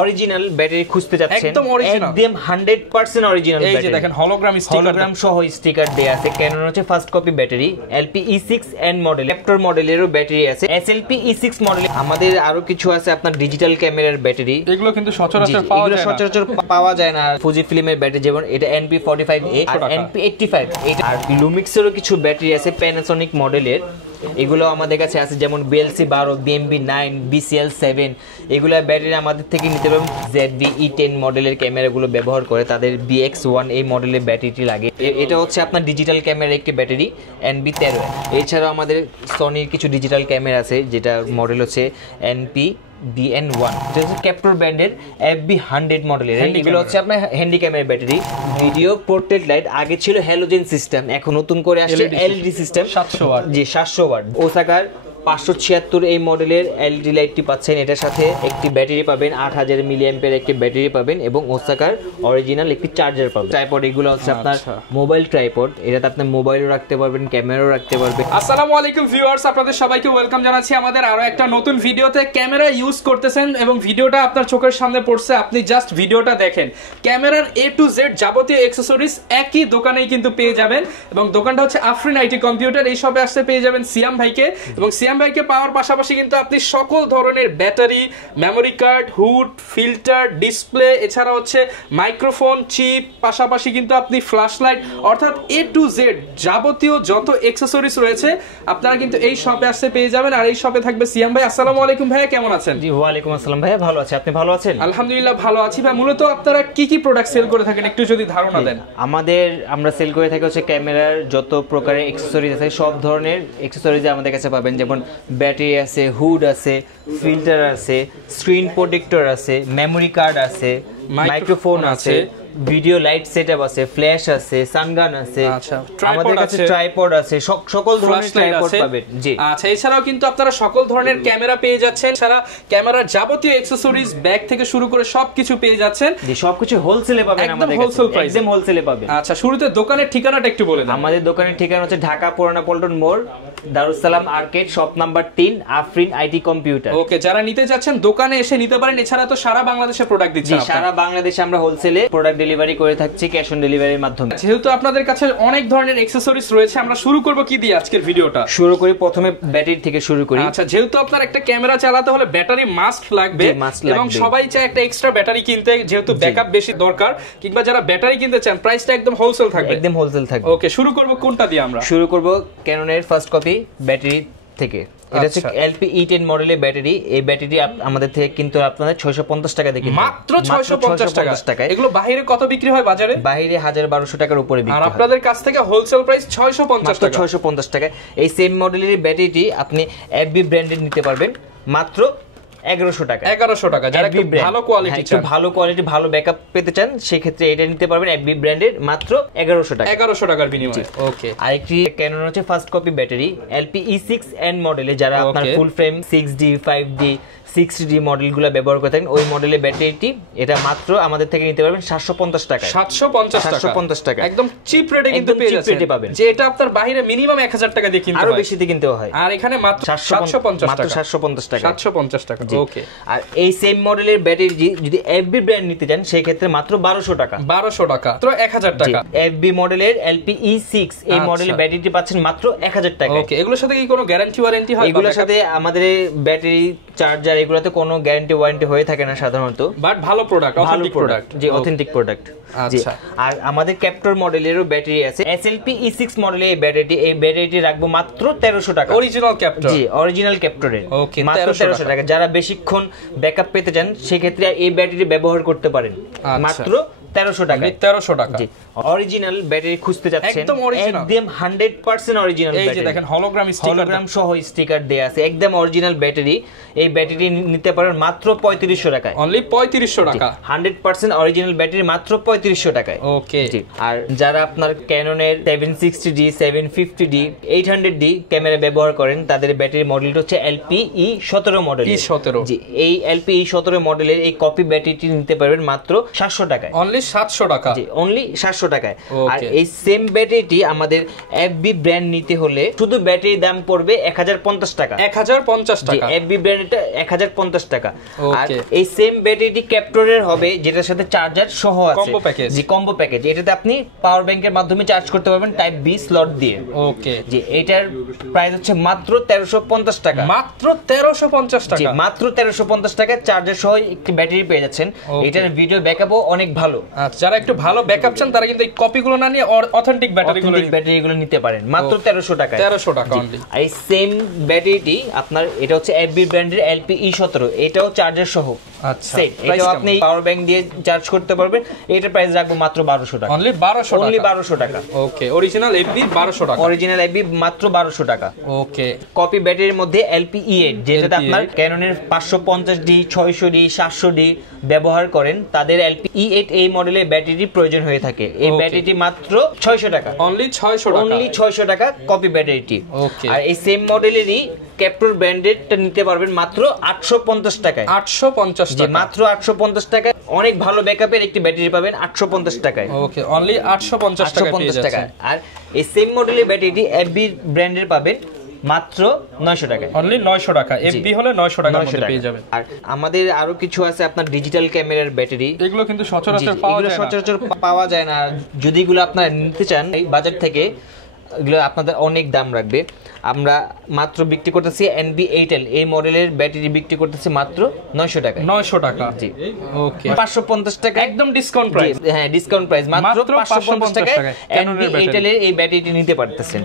Original battery খুঁজতে যাচ্ছেন, একদম অরিজিনাল, একদম 100% অরিজিনাল ব্যাটারি। এই যে দেখেন হলোগ্রাম স্টিকার, হলোগ্রাম সহ স্টিকার দেয়া আছে। ক্যানন হচ্ছে first copy battery, LP E6N model, laptop মডেলেরও ব্যাটারি আছে। SLP E6 model. আমাদের আরো কিছু আছে আপনার ডিজিটাল ক্যামেরার ব্যাটারি, এগুলো কিন্তু সচরাচর পাওয়া যায় না। ফুজি ফিল্মের ব্যাটারি যেমন এটা NP45A আর NP85, আর লুমিক্সেরও কিছু ব্যাটারি আছে প্যানাসোনিক মডেলের, এগুলো আমাদের কাছে আছে। যেমন BLC12, BMB9, BCL7, এগুলো ব্যাটারি আমাদের থেকে নিতে পারবেন। ZV E10 মডেলের ক্যামেরাগুলো ব্যবহার করে তাদের BX1 এই মডেলের ব্যাটারিটি লাগে। এটা হচ্ছে আপনার ডিজিটাল ক্যামেরার একটি ব্যাটারি NB13। এছাড়াও আমাদের সনির কিছু ডিজিটাল ক্যামেরা আছে, যেটা মডেল হচ্ছে NP-BN1, ক্যাপ্টর ব্র্যান্ডের FB100 মডেলের। এগুলো হচ্ছে আপনার handy camera battery. Video portrait light আগে ছিল হ্যালোজেন সিস্টেম, এখন নতুন করে আসছে LED সিস্টেম 700 ওয়াট। জি 700 ওয়াট। ওসাকার 576 এই মডেলের LED লাইটটি পাচ্ছেন। এটার সাথে একটি ব্যাটারি পাবেন, 8000 মিলিঅ্যাম্পিয়ার একটি ব্যাটারি পাবেন এবং ওসাকার অরিজিনাল একটি চার্জার পাবেন। ট্রাইপড এগুলো হচ্ছে আপনার মোবাইল ট্রাইপড, এটাতে আপনি মোবাইলও রাখতে পারবেন, ক্যামেরাও রাখতে পারবেন। আসসালামু আলাইকুম ভিউয়ার্স, আপনাদের সবাইকে ওয়েলকাম জানাচ্ছি আমাদের আরো একটা নতুন ভিডিওতে। ক্যামেরা ইউজ করতেছেন এবং ভিডিওটা আপনার চোখের সামনে পড়ছে, আপনি জাস্ট ভিডিওটা দেখেন। ক্যামেরার A to Z যাবতীয় অ্যাকসেসরিজ একই দোকানেই কিন্তু পেয়ে যাবেন এবং দোকানটা হচ্ছে আফরিন IT কম্পিউটার। এই সবে আসতে পেয়ে যাবেন সিয়াম ভাইকে, এবং সিয়াম ভাইকে পাওয়ার পাশাপাশি কিন্তু আপনি সকল ধরনের battery, memory card, hood, filter, display, এছাড়া হচ্ছে মাইক্রোফোন, চিপ, পাশাপাশি কিন্তু আপনি ফ্ল্যাশ লাইট, অর্থাৎ A to Z যাবতীয় যত অ্যাকসেসরিজ রয়েছে আপনারা কিন্তু এই শপে আসতে পেয়ে যাবেন। আর এই শপে থাকবে সিয়াম ভাই। আসসালামু আলাইকুম ভাইয়া, কেমন আছেন? জি ওয়ালাইকুম আসসালাম ভাইয়া, ভালো আছি, আপনি ভালো আছেন? আলহামদুলিল্লাহ ভালো আছি ভাই। মূলত আপনারা কি কি প্রোডাক্ট সেল করে থাকেন একটু যদি ধারণা দেন। আমরা সেল করে থাকি হচ্ছে ক্যামেরার যত প্রকারের অ্যাকসেসরিজ আছে, সব ধরনের অ্যাকসেসরিজ আমাদের কাছে পাবেন। যেমন ব্যাটারি আছে, হুড আছে, ফিল্টার আছে, স্ক্রিন প্রোটেক্টর আছে, মেমোরি কার্ড আছে, মাইক্রোফোন আছে, ভিডিও লাইট সেটআপ আছে, ফ্ল্যাশ আছে, সানগান আছে, আমাদের কাছে ট্রাইপড আছে, সকল ধরনের ট্রাইপড পাবেন। জি আচ্ছা, এছাড়াও কিন্তু আপনারা সকল ধরনের ক্যামেরা পেয়ে যাচ্ছেন। সারা ক্যামেরার যাবতীয় অ্যাকসেসরিজ, ব্যাগ থেকে শুরু করে সবকিছু পেয়ে যাচ্ছেন। জি সবকিছু হোলসেলে পাবেন আমাদের কাছে, একদম হোলসেলে পাবেন। আচ্ছা, শুরুতে দোকানের ঠিকানাটা একটু বলে দেন। আমাদের দোকানের ঠিকানা হচ্ছে ঢাকা পুরানা পল্টন মোড়, Darussalam arcade, shop number 3, Afrin IT computer. Okay, যারা নিতে যাচ্ছেন দোকানে এসে নিতে পারেন। এছাড়া তো সারা বাংলাদেশে প্রোডাক্ট দিচ্ছেন। জি সারা বাংলাদেশে আমরা হোলসেলে প্রোডাক্ট ডেলিভারি করে থাকছি, ক্যাশ অন ডেলিভারির মাধ্যমে। যেহেতু আপনাদের কাছে অনেক ধরনের অ্যাকসেসরিজ রয়েছে, আমরা শুরু করব কি দিয়ে আজকের ভিডিওটা? শুরু করি প্রথমে ব্যাটারি থেকে শুরু করি। আচ্ছা, যেহেতু আপনার একটা ক্যামেরা চালাতে হলে ব্যাটারি মাস্ট লাগবে এবং সবাই চায় একটা এক্সট্রা ব্যাটারি কিনতে, যেহেতু ব্যাকআপ বেশি দরকার, কিংবা যারা ব্যাটারি কিনতে চান প্রাইসটা একদম হোলসেল থাকবে। একদম হোলসেল থাকবে। ওকে, শুরু করব কোনটা দিয়ে? আমরা শুরু করব ক্যাননের ফার্স্ট কপি ব্যাটারি থেকে। এটা হচ্ছে LP E10 মডেলের ব্যাটারি। এই ব্যাটারি আমাদের থেকে কিন্তু আপনাদের 650 টাকা দিয়ে কিনতে, মাত্র 650 টাকা। এগুলো বাইরে কত বিক্রি হয় বাজারে? বাইরে 1000-1200 টাকার উপরে বিক্রি হয়, আর আপনাদের কাছ থেকে হোলসেল প্রাইস 650 টাকা। 650 টাকা। এই সেম মডেলের ব্যাটারিটি আপনি FB ব্র্যান্ডের নিতে পারবেন মাত্র 1100 টাকা। 1100 টাকা। যারা একটু ভালো কোয়ালিটি চান, ভালো কোয়ালিটি, ভালো ব্যাকআপ পেতে চান, সেই ক্ষেত্রে এটা নিতে পারবেন FB ব্র্যান্ডের মাত্র 1100 টাকা। 1100 টাকার বিনিময়ে। ওকে, আরেকটি ক্যানন হচ্ছে first copy battery LP E6N মডেলে, যারা আপনার ফুল ফ্রেম 6D, 5D, 6D মডেলগুলো ব্যবহার করে থাকেন, ওই মডেলের ব্যাটারিটি এটা মাত্র আমাদের থেকে নিতে পারবেন 750 টাকা। 750 টাকা একদম চিপ রেটে কিন্তু পেয়ে যাচ্ছেন। যে এটা আপনার বাইরে মিনিমাম 1000 টাকা দিয়ে কিনতে হয়, আরো বেশি দিয়ে কিনতে হয়, আর এখানে মাত্র 750 টাকা। 750 টাকা। 750 টাকা। ওকে, আর এই সেম মডেলের ব্যাটারি যদি FB ব্র্যান্ড নিতে চান সেই ক্ষেত্রে মাত্র 1200 টাকা। 1200 টাকা, তো 1000 টাকা। FB মডেলের LP E6 এই মডেলের ব্যাটারিটি পাচ্ছেন মাত্র 1000 টাকা। ওকে, এগুলোর সাথে কি কোনো গ্যারান্টি ওয়ারেন্টি হয়? এগুলোর সাথে আমাদের ব্যাটারি, চার্জার, এগুলোতে কোনো গ্যারান্টি ওয়ারেন্টি হয়ে থাকে না সাধারণত, বাট ভালো প্রোডাক্ট, অথেন্টিক প্রোডাক্ট। জি অথেন্টিক প্রোডাক্ট। আচ্ছা, আর আমাদের ক্যাপ্টর মডেলেরও ব্যাটারি আছে। SLP E6 মডেলের এই ব্যাটারিটি রাখবো মাত্র 1300 টাকা। অরিজিনাল ক্যাপ্টর। জি অরিজিনাল ক্যাপ্টরের। ওকে, মাত্র 1300 টাকা। যারা বেশিক্ষণ ব্যাকআপ পেতে চান সেই ক্ষেত্রে এই ব্যাটারি ব্যবহার করতে পারেন মাত্র 1300 টাকা। 1300 টাকা। জি অরিজিনাল ব্যাটারি খুঁজতে যাচ্ছেন, একদম অরিজিনাল, একদম 100% অরিজিনাল ব্যাটারি। এই যে দেখেন হলোগ্রাম স্টিকার, হলোগ্রাম সহ স্টিকার দেয়া আছে, একদম অরিজিনাল ব্যাটারি। এই ব্যাটারি নিতে পারেন মাত্র 3500 টাকায়। অনলি 3500 টাকা। 100% অরিজিনাল ব্যাটারি মাত্র 3500 টাকায়। ওকে, আর যারা আপনার ক্যাননের 760D, 750D, 800D ক্যামেরা ব্যবহার করেন, তাদের ব্যাটারি মডেলটা হচ্ছে LP E17 মডেল। E17। জি এই LP E17 মডেলের এই কপি ব্যাটারিটি নিতে পারবেন মাত্র 700 টাকায়। অনলি 700 টাকা। জি অনলি 700 টাকায়। আর এই সেম ব্যাটারিটি আমাদের এফবি ব্র্যান্ড নিতে হলে শুধু ব্যাটারির দাম পড়বে 1050 টাকা। 1050 টাকা। এফবি ব্র্যান্ডটা 1050 টাকা। আর এই সেম ব্যাটারিটি ক্যাপটরের হবে, যেটার সাথে চার্জার সহ আছে, কম্বো প্যাকেজ। জি কম্বো প্যাকেজ। এটাতে আপনি পাওয়ার ব্যাংকের মাধ্যমে চার্জ করতে পারবেন টাইপ বি স্লট দিয়ে। ওকে জি এটার প্রাইস হচ্ছে মাত্র 1350 টাকা। মাত্র 1350 টাকা। জি মাত্র 1350 টাকায় চার্জার সহ একটি ব্যাটারি পেয়ে যাচ্ছেন। এটার ভিডিও ব্যাকআপও অনেক ভালো। আচ্ছা যারা একটু ভালো ব্যাকআপ চান তারা কিন্তু এই কপিগুলো না নিয়ে অথেন্টিক ব্যাটারিগুলো নিতে পারেন মাত্র 1300 টাকায়। 1300 টাকা অনলি। আর এই সেম ব্যাটারিটি আপনার এটা হচ্ছে এফবি ব্র্যান্ডের LP-E17, এটাও চার্জার সহ। আচ্ছা এটাও আপনি পাওয়ার ব্যাংক দিয়ে চার্জ করতে পারবেন। এটার প্রাইস রাখবো মাত্র 1200 টাকা। অনলি 1200 টাকা। অনলি 1200 টাকা। ওকে অরিজিনাল এফবি 1200 টাকা। অরিজিনাল এফবি মাত্র 1200 টাকা। ওকে কপি ব্যাটারির মধ্যে LP-E8 যেটাতে আপনার ক্যাননের 550D 600D 700D ব্যবহার করেন, তাদের LP-E8 এই মডেলের ব্যাটারি প্রয়োজন হয়ে থাকে। এই ব্যাটারিটি মাত্র 600 টাকা। অনলি 600 টাকা। অনলি 600 টাকা কপি ব্যাটারিটি। ওকে আর এই সেম মডেলেরই ক্যাপটর ব্র্যান্ডেডটা নিতে পারবেন মাত্র 850 টাকায়। 850 টাকা। মাত্র 850 টাকায় অনেক ভালো ব্যাকআপের একটি ব্যাটারি পাবেন 850 টাকায়। ওকে অনলি 850 টাকা পেয়ে যাচ্ছেন। আর এই সেম মডেলের ব্যাটারিটি এফবি ব্র্যান্ডের পাবেন মাত্র 900 টাকায়। অনলি 900 টাকা। এফবি হলে 900 টাকার মধ্যে পেয়ে যাবেন। আর আমাদের আরো কিছু আছে আপনার ডিজিটাল ক্যামেরার ব্যাটারি। এগুলো কিন্তু সচরাচর পাওয়া যায় না। যদি এগুলো আপনারা নিতে চান এই বাজার থেকে, এগুলো আপনাদের অনেক দাম রাখবে। আমরা মাত্র বিক্রি করতেছি NB8L এই মডেলের ব্যাটারি বিক্রি করতেছি মাত্র 900 টাকা। 900 টাকা। জি ওকে 550 টাকা একদম ডিসকাউন্ট প্রাইস। হ্যাঁ ডিসকাউন্ট প্রাইস মাত্র 550 টাকায় NB8L এর এই ব্যাটারিটি নিতে পারতেছেন।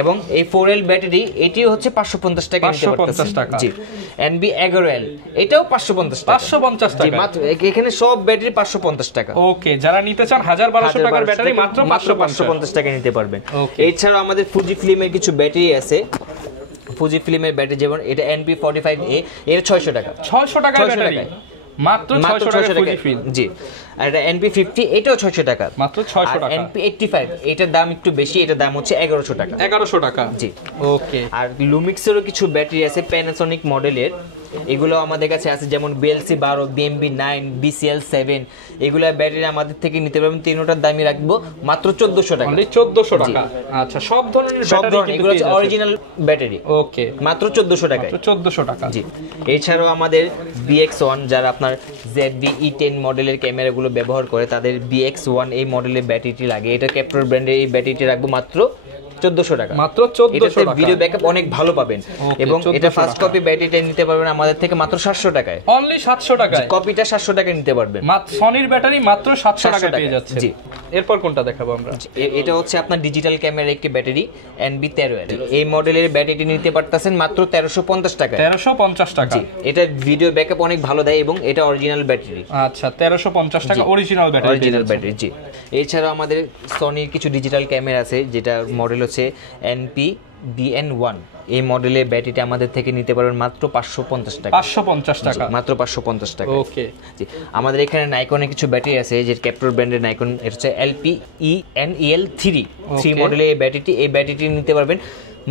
এবং এই 4L ব্যাটারি এটিও হচ্ছে 550 টাকা নিতে পারতেছেন। জি NB11L এটাও 550 টাকা। 550 টাকা। জি মাত্র এখানে সব ব্যাটারি 550 টাকা। ওকে যারা নিতে চান 1200 টাকার ব্যাটারি মাত্র 550 টাকা নিতে পারবেন। এছাড়াও আমাদের ফুজি ফিল্মের কিছু ব্যাটারি আছে। ফুজি ফিল্মের ব্যাটারি যেমন এটা NP45A এর 600 টাকা। 600 টাকার ব্যাটারি মাত্র 600 টাকা ফুজি ফিল্ম। জি আর এটা NP50 এটাও 600 টাকা। মাত্র 600 টাকা। NP85 এটার দাম একটু বেশি, এটার দাম হচ্ছে 1100 টাকা। 1100 টাকা। জি ওকে আর লুমিক্সেরও কিছু ব্যাটারি আছে প্যানাসোনিক মডেলের, এগুলো আমাদের কাছে আছে যেমন BLC12 BMB9 BCL7 এগুলা ব্যাটারি আমাদের থেকে নিতে পারবেন। তিনটার দামই রাখবো মাত্র 1400 টাকা। অনলি 1400 টাকা। আচ্ছা সব ধরনের ব্যাটারি এগুলো হচ্ছে অরিজিনাল ব্যাটারি। ওকে মাত্র 1400 টাকা। মাত্র 1400 টাকা। জি এছাড়াও আমাদের BX1 যারা আপনার ZV-E10 মডেলের ক্যামেরাগুলো ব্যবহার করে তাদের BX1 এই মডেলের ব্যাটারিটি লাগে। এটা ক্যাপটর ব্র্যান্ডের এই ব্যাটারিটি রাখবো মাত্র 1400 টাকা। মাত্র 1400 টাকা। ভিডিও ব্যাকআপ অনেক ভালো পাবেন। এবং এটা ফার্স্ট কপি ব্যাটারিটা নিতে পারবেন আমাদের থেকে মাত্র 700 টাকায়। অনলি 700 টাকায় কপিটা 700 টাকায় নিতে পারবেন। মাত্র সনির ব্যাটারি মাত্র 700 টাকায় পেয়ে যাচ্ছে। জি এরপর কোনটা দেখাবো আমরা? এটা হচ্ছে আপনার ডিজিটাল ক্যামেরার একটি ব্যাটারি NB13L এই মডেলের ব্যাটারিটি নিতে পারতেছেন মাত্র 1350 টাকা। 1350 টাকা। জি এটা ভিডিও ব্যাকআপ অনেক ভালো দেয় এবং এটা অরিজিনাল ব্যাটারি। আচ্ছা 1350 টাকা অরিজিনাল ব্যাটারি। জি এছাড়াও আমাদের সনির কিছু ডিজিটাল ক্যামেরা আছে যেটা মডেল হচ্ছে NP-BN1 এই মডেলের ব্যাটারিটা আমাদের থেকে নিতে পারবেন মাত্র 550 টাকা। 550 টাকা। মাত্র 550 টাকা। ওকে জি আমাদের এখানে নাইকনের কিছু ব্যাটারি আছে যে ক্যাপটর ব্র্যান্ডের নাইকন, এটা হচ্ছে LP-ENEL3 মডেলের এই ব্যাটারিটি নিতে পারবেন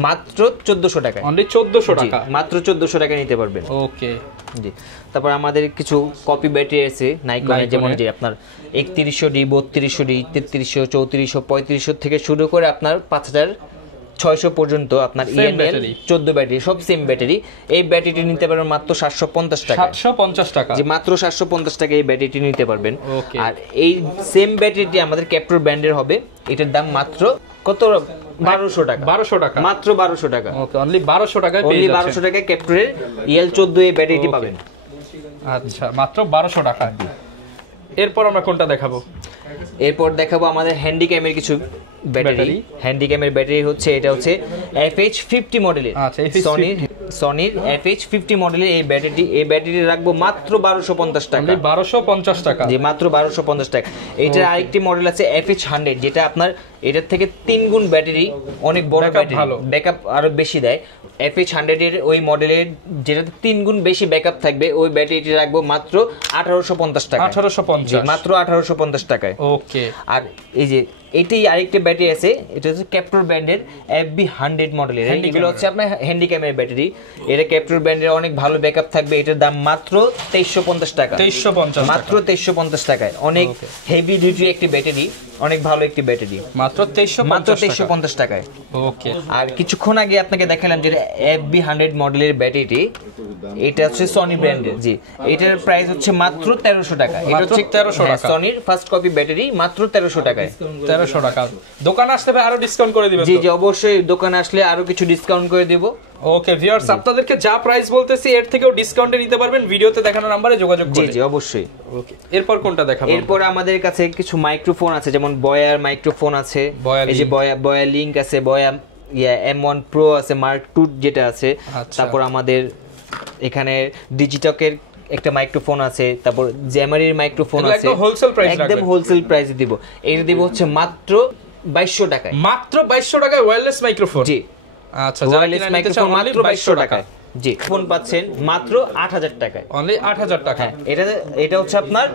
মাত্র 1400 টাকা। অনলি 1400 টাকা। মাত্র 1400 টাকা নিতে পারবেন। ওকে জি তারপর আমাদের কিছু কপি ব্যাটারি আছে নাইকনের, যেমন যে আপনার 3100D 3200D 3300 3400 3500 থেকে শুরু করে আপনার 5600 পর্যন্ত আপনার ENL 14 ব্যাটারি সব সেম ব্যাটারি। এই ব্যাটারিটি নিতে পারবেন মাত্র 750 টাকা। 750 টাকা। জি মাত্র 750 টাকা এই ব্যাটারিটি নিতে পারবেন। আর এই সেম ব্যাটারিটি আমাদের ক্যাপটর ব্র্যান্ডের হবে, এটার দাম মাত্র কত 1200 টাকা। 1200 টাকা। মাত্র 1200 টাকা। ওকে অনলি 1200 টাকায় পেয়ে যাচ্ছেন। 1200 টাকায় ক্যাপটরের EL14 এই ব্যাটারিটি পাবেন। আচ্ছা মাত্র 1200 টাকা। এরপর আমরা কোনটা দেখাবো? এরপর দেখাবো আমাদের হ্যান্ডিক্যামের কিছু ব্যাটারি। হ্যান্ডিক্যামের ব্যাটারি হচ্ছে এটা হচ্ছে FH50 মডেলের। আচ্ছা সনির FH50 মডেলের এই ব্যাটারি রাখবো মাত্র 1250 টাকা। 1250 টাকা। জি মাত্র 1250 টাকা। এটার আরেকটি মডেল আছে FH100 যেটা আপনার এটার থেকে 3 গুণ ব্যাটারি, অনেক বড় ব্যাটারি, ব্যাকআপ আরো বেশি দেয়। FH100 এর ওই মডেলের যেটাতে 3 গুণ বেশি ব্যাকআপ থাকবে ওই ব্যাটারিটি রাখবো মাত্র 1850 টাকা। 1850 মাত্র 1850 টাকায়। ওকে আর এই যে এটাই আরেকটা ব্যাটারি আছে, এটা হচ্ছে ক্যাপ্টর ব্র্যান্ডের FB100 মডেলের। এগুলো হচ্ছে আপনার হ্যান্ডিক্যামের ব্যাটারি। এটা ক্যাপ্টর ব্র্যান্ডের অনেক ভালো ব্যাকআপ থাকবে। এটার দাম মাত্র 2350 টাকা। 2350 মাত্র 2350 টাকায় অনেক হেভি ডিউটি একটি ব্যাটারি, অনেক ভালো একটি ব্যাটারি, মাত্র 2350 টাকায়। ওকে। আর কিছুক্ষণ আগে আপনাকে দেখালাম যে FB100 মডেলের ব্যাটারিটি, এটা হচ্ছে সনি ব্র্যান্ডের। জি, এটার প্রাইস হচ্ছে মাত্র 1300 টাকা। এটা হচ্ছে 1300 টাকা। সনির ফার্স্ট কপি ব্যাটারি, মাত্র 1300 টাকায়। 1300 টাকা। দোকানে আসলে ভাই আরো ডিসকাউন্ট করে দিবেন? জি জি, অবশ্যই দোকানে আসলে আরো কিছু ডিসকাউন্ট করে দিব। ওকে ভিউয়ার্স, আপনাদেরকে যা প্রাইস বলতেছি এর থেকেও ডিসকাউন্টে নিতে পারবেন, ভিডিওতে দেখানো নম্বরে যোগাযোগ জি করে। জি, অবশ্যই। ওকে, এরপর কোনটা দেখাবো? এরপর আমাদের কাছে কিছু মাইক্রোফোন আছে, যেমন বয়ার মাইক্রোফোন আছে, এই যে বয়া লিংক আছে, বয়া M1 Pro আছে, Mark II যেটা আছে। তারপর আমাদের এখানে ডিজিটকের একটা মাইক্রোফোন আছে, তারপর জ্যামারির মাইক্রোফোন আছে। একদম হোলসেল প্রাইস, একদম হোলসেল প্রাইসে দিব। এটা দিব হচ্ছে মাত্র 2200 টাকায়। মাত্র 2200 টাকায় ওয়্যারলেস মাইক্রোফোন। জি আচ্ছা, ওয়্যারলেস মাইক্রোফোন মাত্র 2200 টাকায়। জি, ফোন পাচ্ছেন মাত্র 8000 টাকায়। অনলি 8000 টাকা। এটা হচ্ছে আপনার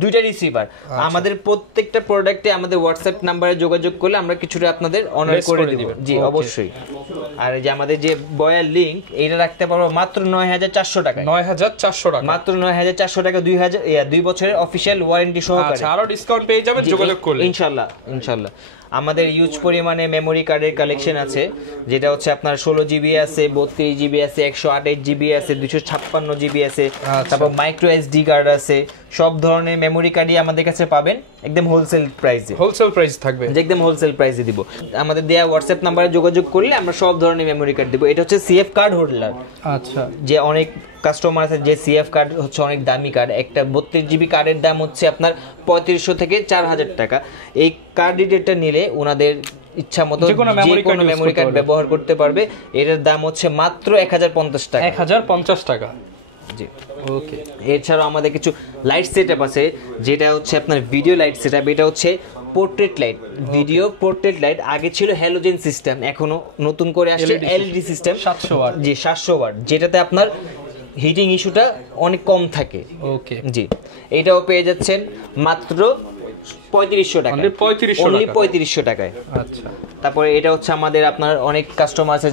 দুইটা রিসিভার। আমাদের প্রত্যেকটা প্রোডাক্টে আমাদের হোয়াটসঅ্যাপ নম্বরে যোগাযোগ করলে আমরা কিছুটা আপনাদের অনার করে দেব। জি অবশ্যই। আর এই যে আমাদের যে বয়ার লিংক, এটা রাখতে পারবো মাত্র 9400 টাকায়। 9400 টাকা, মাত্র 9400 টাকা, 2 বছরের অফিশিয়াল ওয়ারেন্টি সহকারে। আচ্ছা, আরো ডিসকাউন্ট পেয়ে যাবেন যোগাযোগ করলে ইনশাআল্লাহ। ইনশাআল্লাহ আমাদের ইউজ পরিমাণে মেমোরি কার্ডের কালেকশন আছে, যেটা হচ্ছে আপনার 16 জিবি আছে, 32 জিবি আছে, 128 জিবি আছে, 256 জিবি আছে। তারপর মাইক্রো এসডি কার্ড আছে। সব ধরনের মেমোরি কার্ডই আমাদের কাছে পাবেন একদম হোলসেল প্রাইসে। হোলসেল প্রাইস থাকবে, একদম হোলসেল প্রাইসে দিব। আমাদের দেয়া হোয়াটসঅ্যাপ নাম্বারে যোগাযোগ করলে আমরা সব ধরনের মেমোরি কার্ড দিব। এটা হচ্ছে সিএফ কার্ড হোল্ডার। আচ্ছা, যে অনেক কাস্টমার আছে যে সিএফ কার্ড হচ্ছে অনেক দামি কার্ড। একটা 32 জিবি কার্ডের দাম হচ্ছে আপনার 3500 থেকে 4000 টাকা। এই কার্ড রিডারটা নিলে ওনাদের ইচ্ছা মতো যে কোনো মেমোরি কার্ড ব্যবহার করতে পারবে। এটার দাম হচ্ছে মাত্র 1050 টাকা। 1050 টাকা। জি ওকে। এছাড়াও আমাদের কিছু লাইট সেটআপ আছে, যেটা হচ্ছে আপনার ভিডিও লাইট সেটআপ। এটা হচ্ছে portrait light, video portrait light. আগে ছিল হ্যালোজেন সিস্টেম, এখনো নতুন করে আসছে এলইডি সিস্টেম 700 ওয়াট। জি 700 ওয়াট, যেটাতে আপনার হিটিং ইস্যুটা অনেক কম থাকে। ওকে। জি, এটাও পেয়ে যাচ্ছেন মাত্র 3500 টাকা। অনলি 3500 টাকায়। আচ্ছা, তারপরে এটা হচ্ছে আমাদের আপনার অনেক কাস্টমার আছে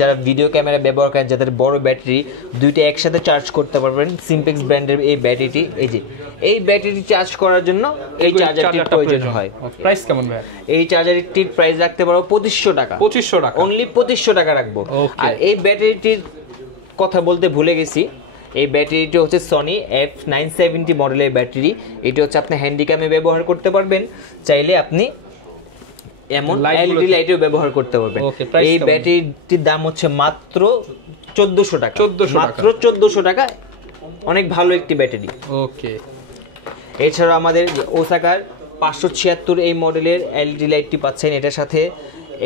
যারা ভিডিও ক্যামেরা ব্যবহার করেন, যাদের বড় ব্যাটারি, দুইটা একসাথে চার্জ করতে পারবেন। সিম্পেক্স ব্র্যান্ডের এই ব্যাটারিটি, এই ব্যাটারি চার্জ করার জন্য এই চার্জারটির প্রয়োজন হয়। প্রাইস কেমন ভাই? এই চার্জারটির প্রাইস রাখতে পারবো 2500 টাকা। 2500 টাকা, অনলি 2500 টাকা রাখবো। আর এই ব্যাটারিটির কথা বলতে ভুলে গেছি, এই ব্যাটারিটি হচ্ছে সনি F970 মডেলের ব্যাটারি। এটা হচ্ছে আপনি হ্যান্ডিক্যামে ব্যবহার করতে পারবেন, চাইলে আপনি এমন এলইডি লাইটেও ব্যবহার করতে পারবেন। এই ব্যাটারিটির দাম হচ্ছে মাত্র 1400 টাকা। মাত্র 1400 টাকা, অনেক ভালো একটি ব্যাটারি। ওকে। এছাড়া আমাদের ওসাকার 576 এই মডেলের এলইডি লাইটটি পাচ্ছেন। এটার সাথে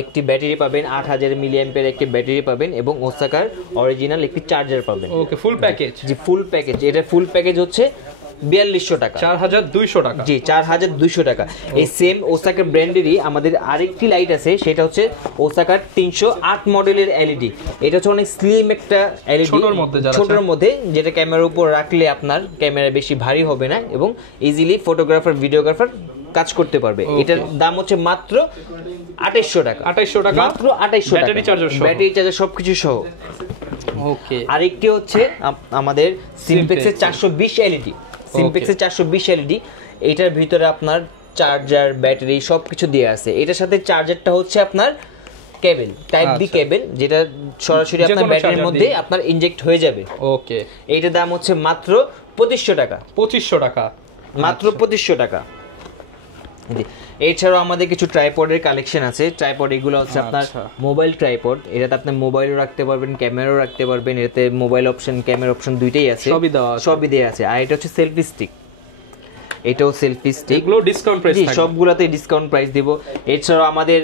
একটি ব্যাটারি পাবেন, 8000 মিলিঅ্যাম্পিয়ার একটি ব্যাটারি পাবেন, এবং ওসাকার অরিজিনাল একটি চার্জার পাবেন। ওকে, ফুল প্যাকেজ। জি ফুল প্যাকেজ। এটা ফুল প্যাকেজ হচ্ছে 4200 টাকা। 4200 টাকা। জি 4200 টাকা। এই সেম ওসাকা ব্র্যান্ডেরই আমাদের আরেকটি লাইট আছে, সেটা হচ্ছে ওসাকার 308 মডেলের এলইডি। এটা হচ্ছে অনেক স্লিম একটা এলইডি, ছোটর মধ্যে, যেটা ক্যামেরার উপর রাখলে আপনার ক্যামেরা বেশি ভারী হবে না এবং ইজিলি ফটোগ্রাফার ভিডিওগ্রাফার কাজ করতে পারবে। এটার দাম হচ্ছে মাত্র 2800 টাকা। 2800 টাকা, মাত্র 2800 টাকা, ব্যাটারি চার্জার সবকিছু সহ। ওকে। আরেকটি হচ্ছে আমাদের সিম্পেক্সের 420 এলইডি। সিম্পেক্সের 420 এলইডি, এটার ভিতরে আপনার চার্জার, ব্যাটারি সবকিছু দিয়ে আছে। এটার সাথে চার্জারটা হচ্ছে আপনার কেবল, টাইপ বি কেবল, যেটা সরাসরি আপনার ব্যাটারির মধ্যে আপনার ইনজেক্ট হয়ে যাবে। ওকে। এইটার দাম হচ্ছে মাত্র 2500 টাকা। 2500 টাকা, মাত্র 2500 টাকা। এছাড়াও আমাদের কিছু ট্রাইপডের কালেকশন আছে। ট্রাইপড এগুলো হচ্ছে আপনার মোবাইল ট্রাইপড। এটাতে আপনি মোবাইলও রাখতে পারবেন, ক্যামেরাও রাখতে পারবেন। এতে মোবাইল অপশন, ক্যামেরা অপশন দুইটাই আছে, সবই দেওয়া আছে। আর এটা হচ্ছে সেলফি স্টিক, এটাও সেলফি স্টিক। এগুলো ডিসকাউন্ট প্রাইস থাকবে, সবগুলাতে ডিসকাউন্ট প্রাইস দেব। এছাড়াও আমাদের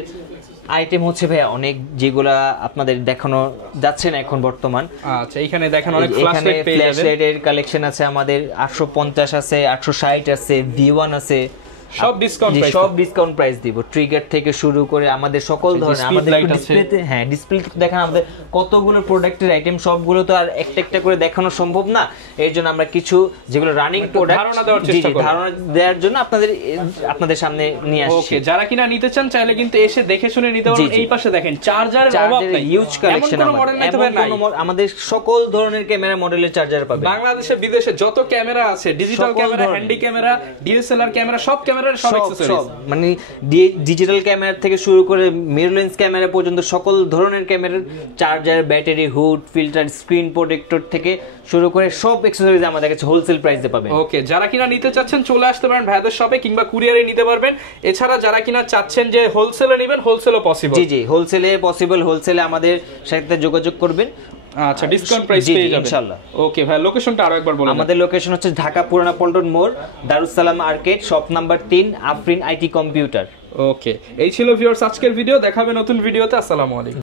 আইটেম হচ্ছে ভাই অনেক, যেগুলা আপনাদের দেখানো যাচ্ছে না এখন বর্তমান। আচ্ছা, এখানে দেখেন অনেক ফ্ল্যাশলাইট পেয়ে যাবেন। ফ্ল্যাশলাইটের কালেকশন আছে আমাদের 850 আছে, 860 আছে, V1 আছে, সব ডিসকাউন্ট প্রাইস, সব ডিসকাউন্ট প্রাইস দিব। ট্রিগার থেকে শুরু করে আমাদের সকল ধরনের, আমাদের ডিসপ্লেতে, হ্যাঁ ডিসপ্লেতে দেখেন আমাদের কতগুলো প্রোডাক্টের আইটেম, সবগুলো তো আর একটা একটা করে দেখানো সম্ভব না। এর জন্য আমরা কিছু যেগুলো রানিং প্রোডাক্ট ধারণা দেওয়ার চেষ্টা করি, ধারণা দেওয়ার জন্য আপনাদের সামনে নিয়ে আসছি। ওকে, যারা কিনা নিতে চান চাইলে কিন্তু এসে দেখে শুনে নিতে পারবেন। এই পাশে দেখেন চার্জারের অভাব নাই, হিউজ কালেকশন আমাদের সকল ধরনের ক্যামেরা মডেলের চার্জার পাবেন। বাংলাদেশে বিদেশে যত ক্যামেরা আছে, digital camera, handy camera, DSLR camera, সব ক্যামেরার সব অ্যাকসেসরিজ, মানে ডিজিটাল ক্যামেরা থেকে শুরু করে মিররলেস ক্যামেরা পর্যন্ত সকল ধরনের ক্যামেরার charger, battery, hood, filter, screen protector থেকে শুরু করে সব অ্যাকসেসরিজ আমাদের কাছে হোলসেল প্রাইসে পাবেন। ওকে, যারা কিনা নিতে চাচ্ছেন চলে আসতে পারেন ভাইদের শপে, কিংবা কুরিয়ারে নিতে পারবেন। এছাড়া যারা কিনা চাচ্ছেন যে হোলসেলে নেবেন, হোলসেলও পসিবল। জি হোলসেলে পসিবল, হোলসেলে আমাদের সাথে যোগাযোগ করবেন। আচ্ছা, ডিসকাউন্ট প্রাইস পেয়ে যাবেন ইনশাআল্লাহ। ওকে ভাই, লোকেশনটা আরো একবার বলুন। আমাদের লোকেশন হচ্ছে ঢাকা পুরানা পল্টন মোড়, Darus Salam arcade, shop number 3, Afrin IT computer. Okay, এই ছিল ভিউয়ার্স আজকের ভিডিও। দেখাবে নতুন ভিডিওতে। আসসালামু আলাইকুম।